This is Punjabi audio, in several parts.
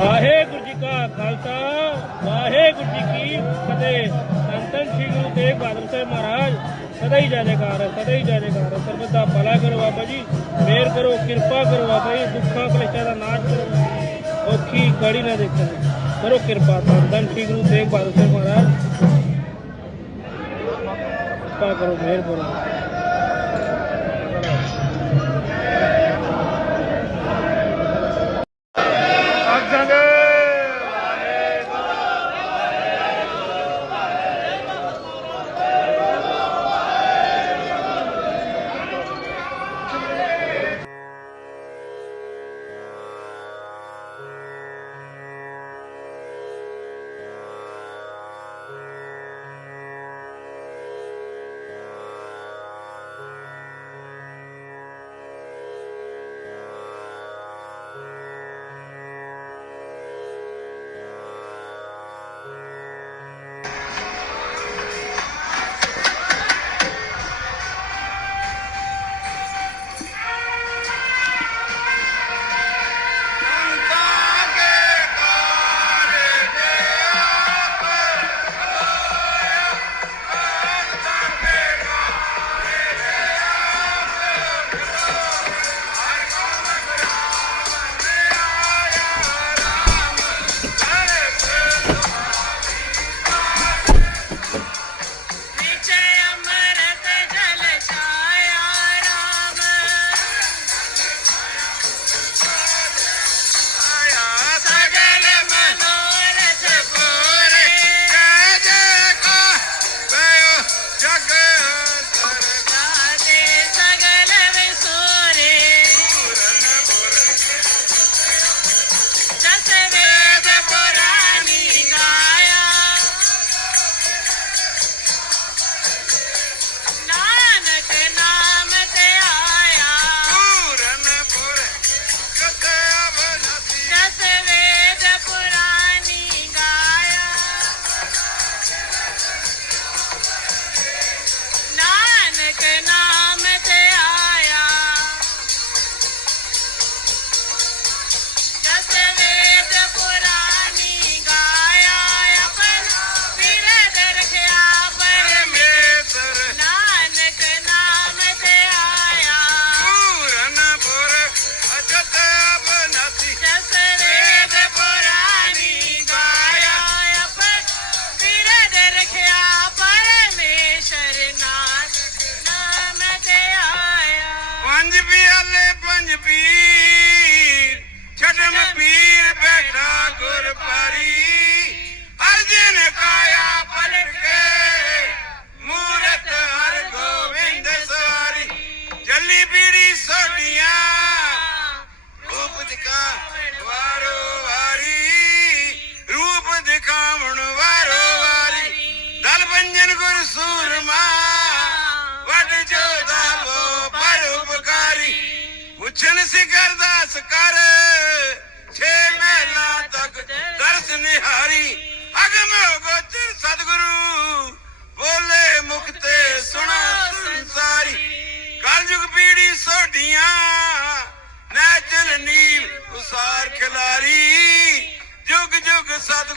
ਵਾਹਿਗੁਰੂ ਜੀ ਕਾ ਖਾਲਸਾ, ਵਾਹਿਗੁਰੂ ਜੀ ਕੀ ਫਤਿਹ। ਸੰਤਨ ਸ੍ਰੀ ਗੁਰੂ ਤੇਗ ਬਹਾਦਰ ਸਾਹਿਬ ਮਹਾਰਾਜ, ਸਦਾ ਹੀ ਜਾਣੇਕਾਰ ਸਦਾ ਹੀ ਜਾਣੇਕਾਰ ਸਰਬਤ ਦਾ ਭਲਾ ਕਰੋ ਬਾਬਾ ਜੀ ਮੇਰ ਕਰੋ, ਕਿਰਪਾ ਕਰੋ ਬਾਬਾ ਜੀ, ਦੁੱਖਾਂ ਕਲੇਸ਼ਾਂ ਦਾ ਨਾਸ਼ ਕਰੋ। ਔਖੀ ਕੜੀ ਨਾ ਦੇਖੋ, ਕਰੋ ਕਿਰਪਾ। ਸੰਤਨ ਸ੍ਰੀ ਗੁਰੂ ਤੇਗ ਬਹਾਦਰ ਸਾਹਿਬ ਮਹਾਰਾਜ, ਕਿਰਪਾ ਕਰੋ ਮੇਰ ਕਰੋ। Take a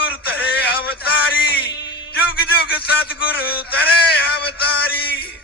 ਸਤਗੁਰ ਧਰੇ ਅਵਤਾਰੀ ਜੁਗ ਜੁਗ ਸਤਗੁਰ ਧਰੇ ਅਵਤਾਰੀ।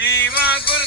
जीवा गुरु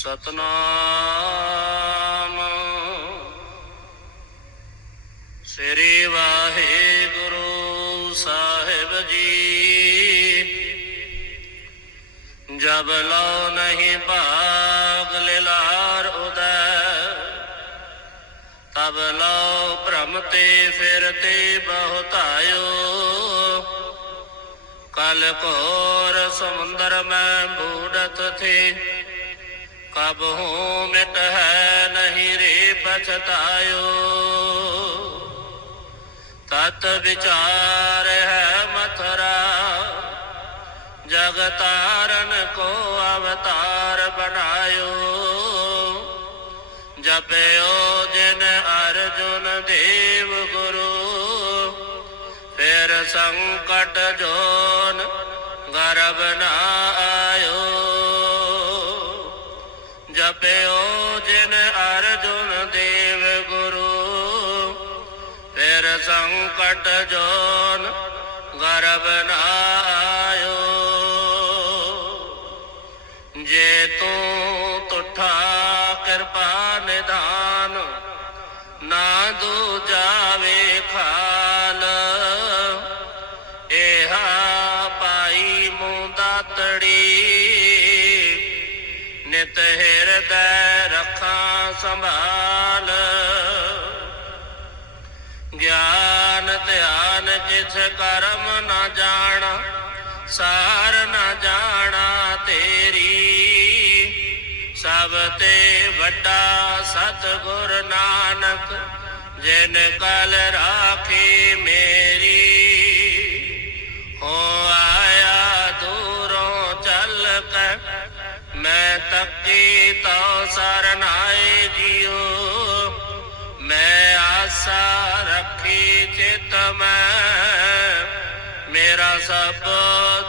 ਸਤਨਾਮ। ਸ੍ਰੀ ਵਾਹਿਗੁਰੂ ਸਾਹਿਬ ਜੀ, ਜਬ ਲੋ ਨਹੀਂ ਭਾਗ ਲਿਲਾਰ ਉਦੈ, ਤਬ ਲੋ ਭ੍ਰਮ ਤੇ ਫਿਰ ਤੇ ਬਹੁਤਾਇਓ ਕਲ ਕੋਰ ਸਮੁੰਦਰ ਮੈਂ ਬੂੜਤ ਥੀ ਕਬ ਹੋ ਮਿਤ ਹੈ ਨਹੀਂ ਰੇ ਪਛਤਾਇਓ ਤਤ ਵਿਚਾਰ ਹੈ ਮਥਰਾ ਜਗਤਾਰਨ ਕੋ ਅਵਤਾਰ ਬਣਾਇਓ ਜਪਿਓ ਜਿਨ ਅਰਜੁਨ ਦੇਵ ਗੁਰੂ ਫਿਰ ਸੰਕਟ ਜੋਨ ਗਰਬ ਨਾ ਜੋਨ ਗਰਬ ਨਾ ਆਇਓ। ਜੇ ਤੂੰ ਤੁਠਾ ਕਿਰਪਾ ਨਿਧਾਨ ਨਾ ਦੂਜਾ ਕਰਮ ਨਾ ਜਾਣਾ, ਸਾਰ ਨਾ ਜਾਣਾ ਤੇਰੀ। ਸਭ ਤੇ ਵੱਡਾ ਸਤਿਗੁਰ ਨਾਨਕ, ਜਿਨ ਕਲ ਰਾਖੀ ਮੇਰੀ। ਹੋ ਆਇਆ ਦੂਰੋਂ ਚੱਲ ਕੇ, ਮੈਂ ਤੱਕੀ ਤਉ ਸਰਨਾਏ ਜੀਓ ਮੈਂ ਆਸਾ ਰੱਖੀ ਚਿਤ ਮੈਂ ਸਭ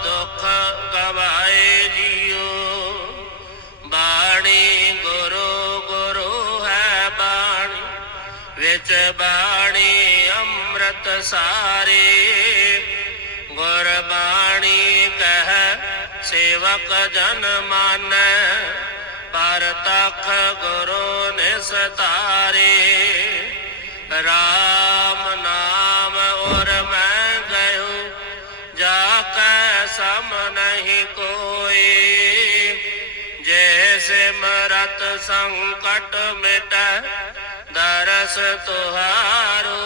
ਦੁੱਖ ਗਵਾਏ ਜੀਓ। ਬਾਣੀ ਗੁਰੂ ਗੁਰੂ ਹੈ ਬਾਣੀ। ਵਿੱਚ ਬਾਣੀ ਅੰਮ੍ਰਿਤ ਸਾਰੇ। ਗੁਰਬਾਣੀ ਕਹਿ, ਸੇਵਕ ਜਨ ਮਾਨੈ। ਪਰ ਤਖ ਗੁਰੂ ਨਿਸਤਾਰੇ। ਰਾ ਸੰਕਟ ਮਿਟੈ, ਦਰਸ ਤੁਹਾਰੋ।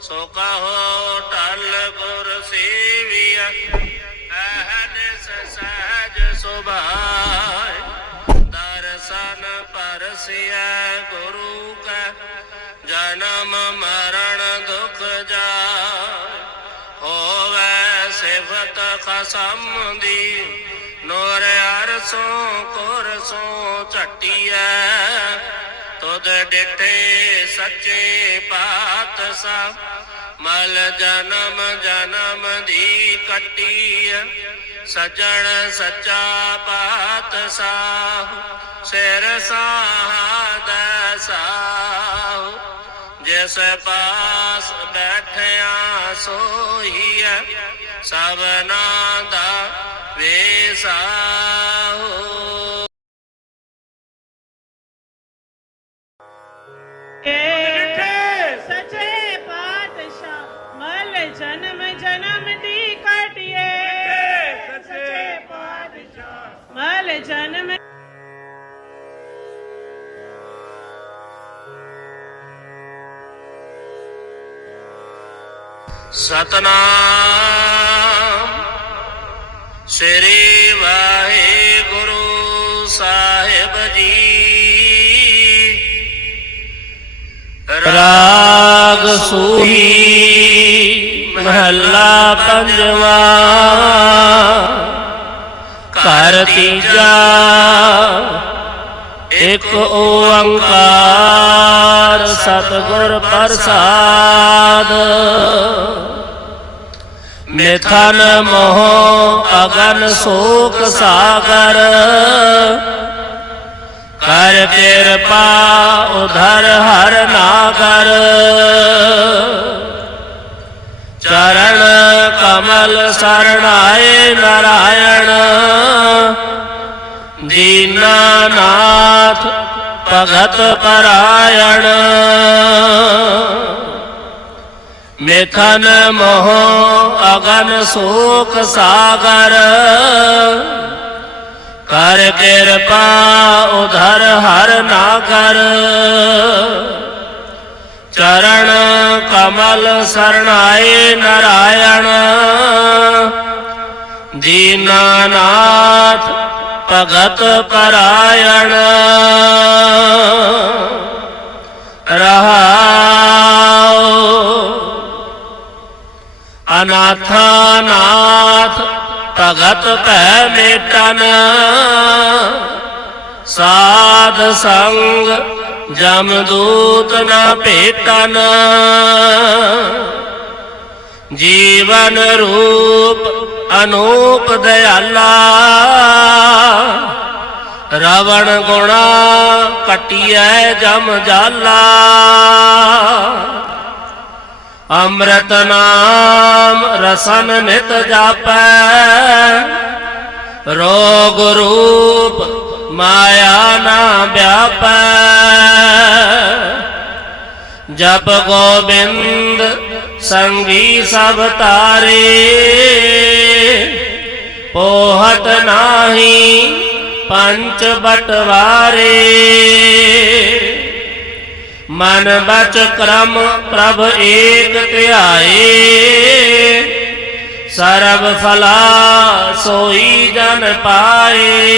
ਸੋ ਕਹੋ ਟਲ ਗੁਰ ਸੇਵੀਆ ਅਹਨਿਸ ਸਹਿਜ ਸੁਭਾਇ। ਦਰਸ਼ਨ ਪਰਸਿਐ ਗੁਰੂ ਕੈ, ਜਨਮ ਮਰਨ ਦੁਖ ਜਾਇ। ਹੋਵੇ ਸਿਫਤ ਖਸਮ ਦੀ ਸੋ ਕੋਰ ਸੋ ਝਟੀਐ। ਤੁਧ ਡਿਠੇ ਸੱਚੇ ਪਾਤਸ਼ਾਹ, ਮਲ ਜਨਮ ਜਨਮ ਦੀ ਕੱਟੀਐ। ਸਜਣ ਸੱਚਾ ਪਾਤਸ਼ਾਹ, ਸਿਰ ਸਾਧ ਸਾਹੁ। ਜਿਸ ਪਾਸ ਬੈਠਿਆ ਸੋਹੀਐ ਸਭਨਾ ਦਾ ਵੇਸਾਹੋ ਏ ਸੱਚੇ ਪਾਤਸ਼ਾਹ ਮਲ ਜਨਮ ਜਨਮ ਦੀ ਕਟਿਏ। ਸੱਚੇ ਪਾਤਸ਼ਾਹ ਮਲ ਜਨਮ ਸਤਨਾਮ ਸ੍ਰੀ ਵਾਹਿਗੁਰੂ ਸਾਹਿਬ ਜੀ। ਰਾਗ ਸੂਹੀ ਮਹੱਲਾ ਪੰਜਵਾ। ਘਰ ਤੀਜਾ। ਇੱਕ ਓੰਕਾਰ ਸਤਿਗੁਰ ਪ੍ਰਸਾਦ। ਮਿਥਨ ਮੋਹ ਅਗਨ ਸੋਕ ਸਾਗਰ। ਕਰ ਕਿਰਪਾ ਉਧਰ ਹਰ ਨਾਗਰ। ਚਰਨ ਕਮਲ ਸਰਣਾਏ ਨਰਾਇਣ। ਦੀਨਾਨਾਥ ਭਗਤ ਪਰਾਇਣ। ਮਿਥਨ ਮੋਹ ਅਗਨ ਸੋਖ ਸਾਗਰ। ਕਰ ਕਿਰਪਾ ਉਧਰ ਹਰ ਨਾਗਰ। ਚਰਨ ਕਮਲ ਸਰਣਾਏ ਨਰਾਇਣ। ਦੀਨਾਨਾਥ ਭਗਤ ਪਰਾਇਣ। ਰਹਾਉ ਅਨਾਥਾ ਨਾਥ ਭਗਤ ਭੈ ਮੇਟਨ। ਸਾਧ ਸੰਗ ਜਮਦੂਤ ਨਾ ਭੇਟਨ। ਜੀਵਨ ਰੂਪ ਅਨੂਪ ਦਇਆਲਾ। ਰਵਣ ਗੁਣਾ ਕਟਿਐ ਜਮ ਜਾਲਾ। ਅੰਮ੍ਰਿਤ ਨਾਮ ਰਸਨ ਨਿਤ ਜਾਪੈ। ਰੋਗ ਰੂਪ ਮਾਇਆ ਨਾ ਵਿਆਪੈ। ਜਪ ਗੋਬਿੰਦ ਸੰਗੀ ਸਭ ਤਾਰੇ। ਪੋਹਤ ਨਾਹੀ ਪੰਚ ਬਟਵਾਰੇ। ਮਨ ਬਚ ਕਰਮ ਪ੍ਰਭ ਏਕ ਧਿਆਏ। ਸਰਬ ਫਲਾ ਸੋਈ ਜਨ ਪਾਏ।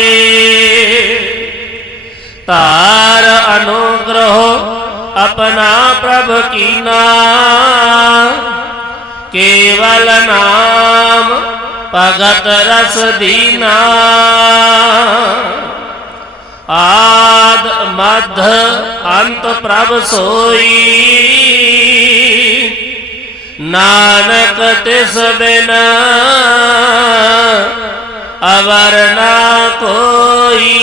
ਤਾਰ ਅਨੁਗ੍ਰਹ ਆਪਣਾ ਪ੍ਰਭ ਕੀਨਾ। ਕੇਵਲ ਨਾਮ ਭਗਤ ਰਸ ਦੀਨਾ। ਆਦ ਮਧ ਅੰਤ ਪ੍ਰਭ ਸੋਈ। ਨਾਨਕ ਤਿਸ ਬਿਨ ਅਵਰ ਨਾ ਕੋਈ।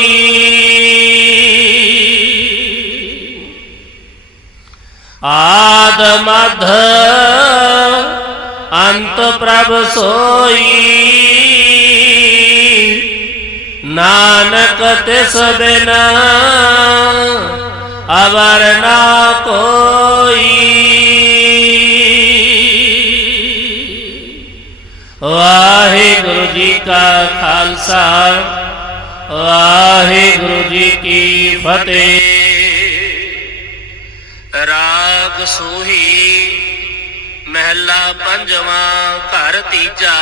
ਆਦ ਮਧ ਅੰਤ ਪ੍ਰਭ ਸੋਈ। ਨਾਨਕ ਤਿਸ ਬਿਨ ਅਵਰ ਨਾ ਕੋਈ। ਵਾਹਿਗੁਰੂ ਜੀ ਕਾ ਖਾਲਸਾ, ਵਾਹਿਗੁਰੂ ਜੀ ਕੀ ਫਤਿਹ। ਰਾਗ ਸੋਹੀ ਮਹਿਲਾ ਪੰਜਵਾਂ, ਘਰ ਤੀਜਾ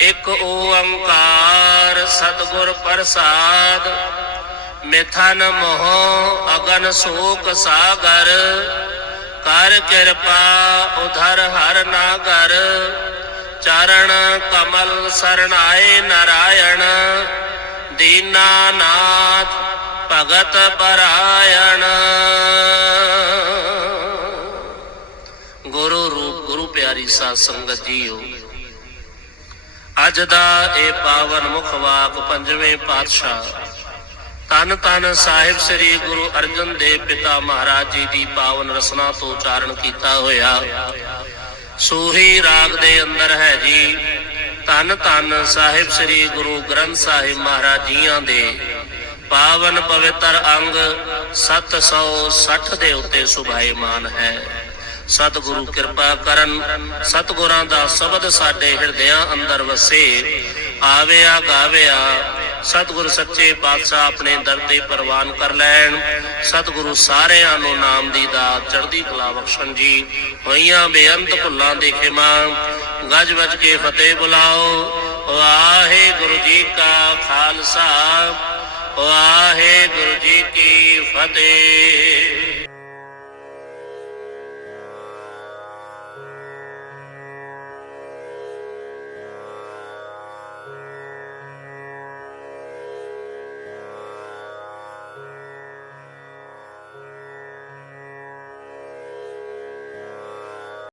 ਇੱਕ ਓੰਕਾਰ ਸਤਿਗੁਰ ਪ੍ਰਸਾਦ, ਮਿਥਨ ਮੋਹ ਅਗਨ ਸੋਕ ਸਾਗਰ, ਕਰ ਕਿਰਪਾ ਉਧਰ ਹਰ ਨਾਗਰ, ਚਰਨ ਕਮਲ ਸਰਣਾਏ ਨਾਰਾਇਣ ਦੀਨਾਨਾਥ ਭਗਤ ਪਰਾਇਣ। ਗੁਰੂ ਰੂਪ, ਗੁਰੂ ਪਿਆਰੀ ਸਾਧ ਸੰਗਤ ਜੀਓ ਅੱਜ ਦਾ ਪਾਵਨ ਮੁਖ ਵਾਕ ਪੰਜਵੇਂ ਪਾਤਸ਼ਾਹ। ਤਨ ਤਨ ਸਾਹਿਬ ਸ੍ਰੀ ਗੁਰੂ ਅਰਜਨ ਦੇਵ ਪਿਤਾ ਮਹਾਰਾਜ ਜੀ ਦੀ ਪਾਵਨ ਰਸਨਾ ਤੋਂ ਉਚਾਰਨ ਕੀਤਾ ਹੋਇਆ। ਸੂਹੀ ਰਾਗ ਦੇ ਅੰਦਰ ਹੈ ਜੀ ਤਨ ਤਨ ਸਾਹਿਬ ਸ੍ਰੀ ਗੁਰੂ ਗ੍ਰੰਥ ਸਾਹਿਬ ਮਹਾਰਾਜ ਜੀਆਂ ਦੇ। ਪਾਵਨ ਪਵਿੱਤਰ ਅੰਗ 760 ਦੇ ਉੱਤੇ ਸੁਭਾਈਮਾਨ ਹੈ। ਸਤਿਗੁਰੂ ਕਿਰਪਾ ਕਰਨ। ਸਤਿਗੁਰਾਂ ਦਾ ਸ਼ਬਦ ਸਾਡੇ ਹਿਰਦਿਆਂ ਅੰਦਰ ਵਸੇ। ਆਵਿਆ ਗਾਵਿਆ, ਸਤਿਗੁਰ ਸੱਚੇ ਪਾਤਸ਼ਾਹ ਆਪਣੇ ਦਰ ਤੇ ਪ੍ਰਵਾਨ ਕਰ ਲੈਣ। ਸਤਿਗੁਰੂ ਸਾਰਿਆਂ ਨੂੰ ਨਾਮ ਦੀ ਦਾਤ, ਚੜ੍ਹਦੀ ਕਲਾ ਬਖਸ਼ਣ ਜੀ। ਹੋਈਆਂ ਬੇਅੰਤ ਭੁੱਲਾਂ ਦੇ ਖਿਮਾ, ਗੱਜ ਵੱਜ ਕੇ ਫਤਿਹ ਬੁਲਾਓ। ਵਾਹਿਗੁਰੂ ਜੀ ਕਾ ਖਾਲਸਾ, ਵਾਹਿਗੁਰੂ ਜੀ ਕੀ ਫਤਿਹ।